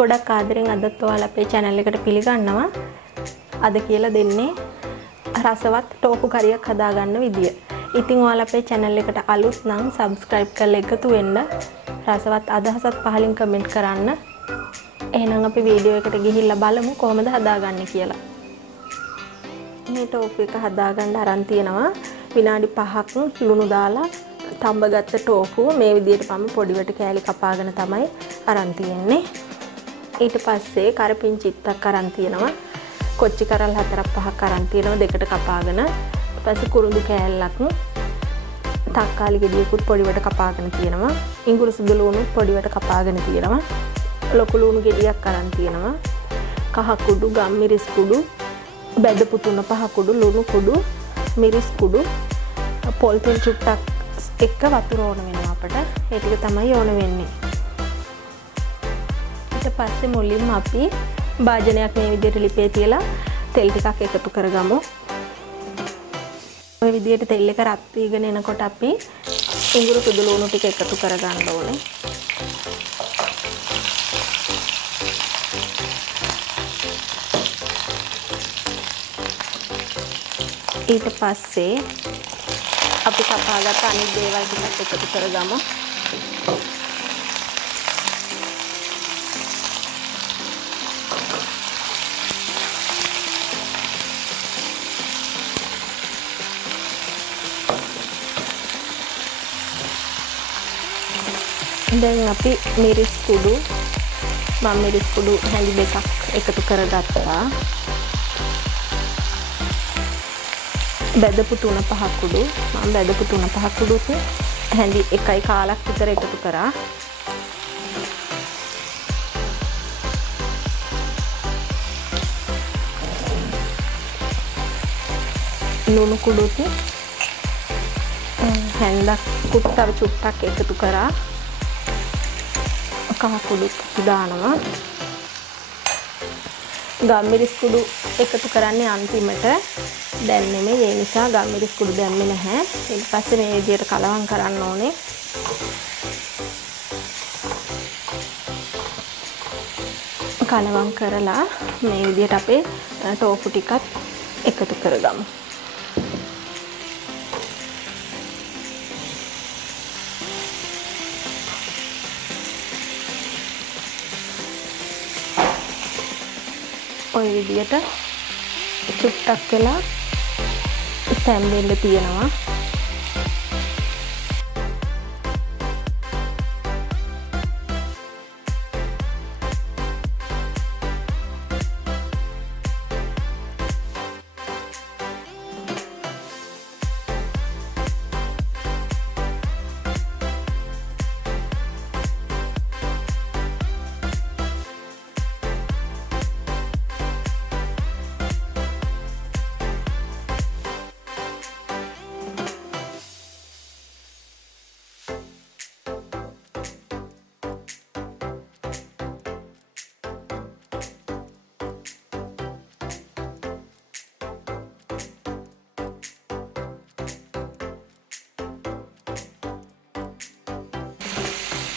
ගොඩක් ආදරෙන් අදත් ඔයාලා අපේ channel එකට පිළිගන්නවා. අද කියලා දෙන්නේ රසවත් ටෝෆු කරියක් හදාගන්න විදිය. ඉතින් ඔයාලා අපේ channel එකට අලුත් නම් subscribe කරලා එකතු වෙන්න. රසවත් අදහසක් පහලින් comment කරන්න. එහෙනම් අපි වීඩියෝ එකට ගිහිල්ලා බලමු කොහොමද හදාගන්නේ කියලා. මේ ටෝෆු එක හදාගන්න අරන් තියෙනවා විනාඩි 5ක් ලුණු දාලා තඹගත්ත ටෝෆු මේ විදිහට පම පොඩිවට කෑලි කපාගෙන තමයි අරන් තියෙන්නේ. ඊට පස්සේ කරපිංචිත්තක් අරන් තියෙනවා. කොච්චි කරල් 4-5ක් අරන් තියෙනවා දෙකට කපාගෙන. ඊට පස්සේ කුරුඳු කෑල්ලක් තක්කාලි ගෙඩියකුත් පොඩිවට කපාගෙන තියෙනවා. ඉඟුරු සුදු ලුණුත් පොඩිවට කපාගෙන තියෙනවා. ලොකු ලුණු ගෙඩියක් අරන් තියෙනවා. කහ කුඩු, ගම්මිරිස් කුඩු, බෙදපු 3-5 කුඩු, ලුණු කුඩු, මිරිස් කුඩු, පොල් තෙල් චුට්ටක් එක්ක වතුර ඕන වෙනවා අපට. ඒ ටික තමයි ඕන වෙන්නේ. ඊට පස්සේ මුලින්ම අපි භාජනයක් මේ විදිහට ලිපේ තියලා තෙල් ටිකක් එකතු කරගමු. ඔය විදිහට තෙල් එක රත් වීගෙන එනකොට අපි ඉඟුරු සුදු ලුණු ටික එකතු කරගන්න ඕනේ. ඊට පස්සේ අපි කපාගත්ත අනිත් දේවල් ටිකත් එකතු කරගමු. දැන් අපි මිරිස් කුඩු මම මිරිස් කුඩු හැඳි දෙකක් එකතු කරගත්තා. බෙදපු 3-5 කුඩු මම බෙදපු 3-5 කුඩුත් හැඳි 1.5ක් විතර එකතු කරා. ලුණු කුඩුත් හැන්දක් කුට්ටව චුට්ටක් එකතු කරා. කහ කුඩුත් දානවා. ගම්මිරිස් කුඩු එකතු කරන්නේ අන්තිමට. දැන් නෙමෙයි ඒ නිසා ගම්මිරිස් කුඩු දැම්මේ නැහැ. ඊට පස්සේ මේ විදිහට කලවම් කරන්න ඕනේ. කලවම් කරලා මේ විදිහට අපේ ටෝෆු ටිකත් එකතු කරගමු. ඔය විදිහට චුට්ටක් වෙලා තැම්බෙන්න තියෙනවා.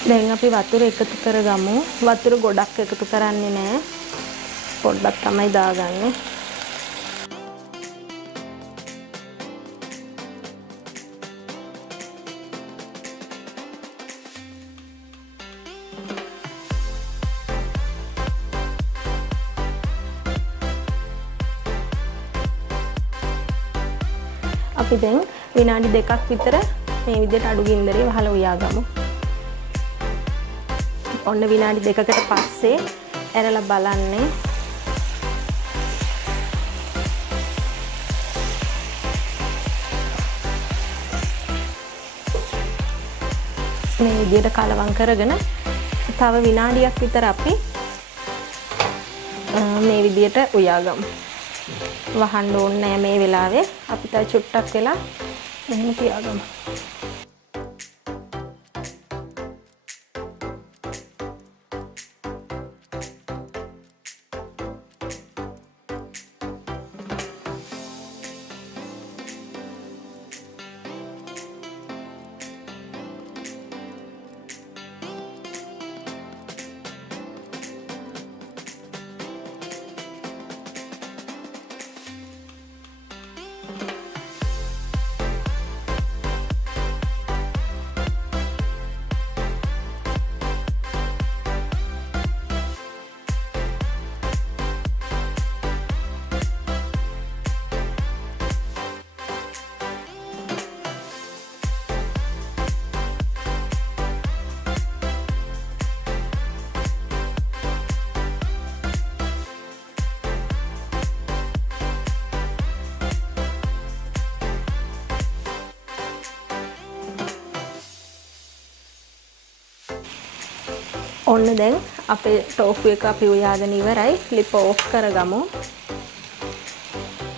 දැන් අපි වතුර එකතු කරගමු. වතුර ගොඩක් එකතු කරන්නේ නැහැ. පොඩ්ඩක් තමයි දාගන්නේ. අපි දැන් විනාඩි 2ක් විතර මේ විදිහට අඩු ගින්දරේ වහලා උයාගමු. ඔන්න විනාඩි 2කට පස්සේ ඇරලා බලන්නේ. මේ විදිහට කලවම් කරගෙන තව විනාඩියක් විතර අපි මේ විදිහට උයාගමු. වහන්න ඕනේ නැහැ මේ වෙලාවේ. අපි තව චුට්ටක් වෙලා මෙහෙම තියාගමු. ඔන්න දැන් අපේ ටෝෆු එක අපි උයාගෙන ඉවරයි. ලිප ඕෆ් කරගමු.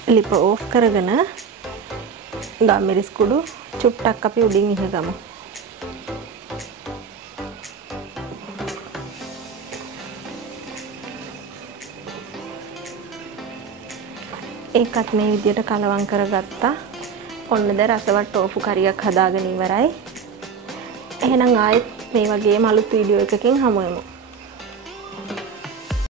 ලිප ඕෆ් කරගෙන ගම්මිරිස් කුඩු චුට්ටක් අපි උඩින් ඉහගමු. ඒකත් මේ විදිහට කලවම් කරගත්තා. ඔන්න දැන් රසවත් ටෝෆු කරියක් හදාගෙන ඉවරයි. එහෙනම් ආයෙත් මේ වගේම අලුත් වීඩියෝ එකකින් හමු වෙමු.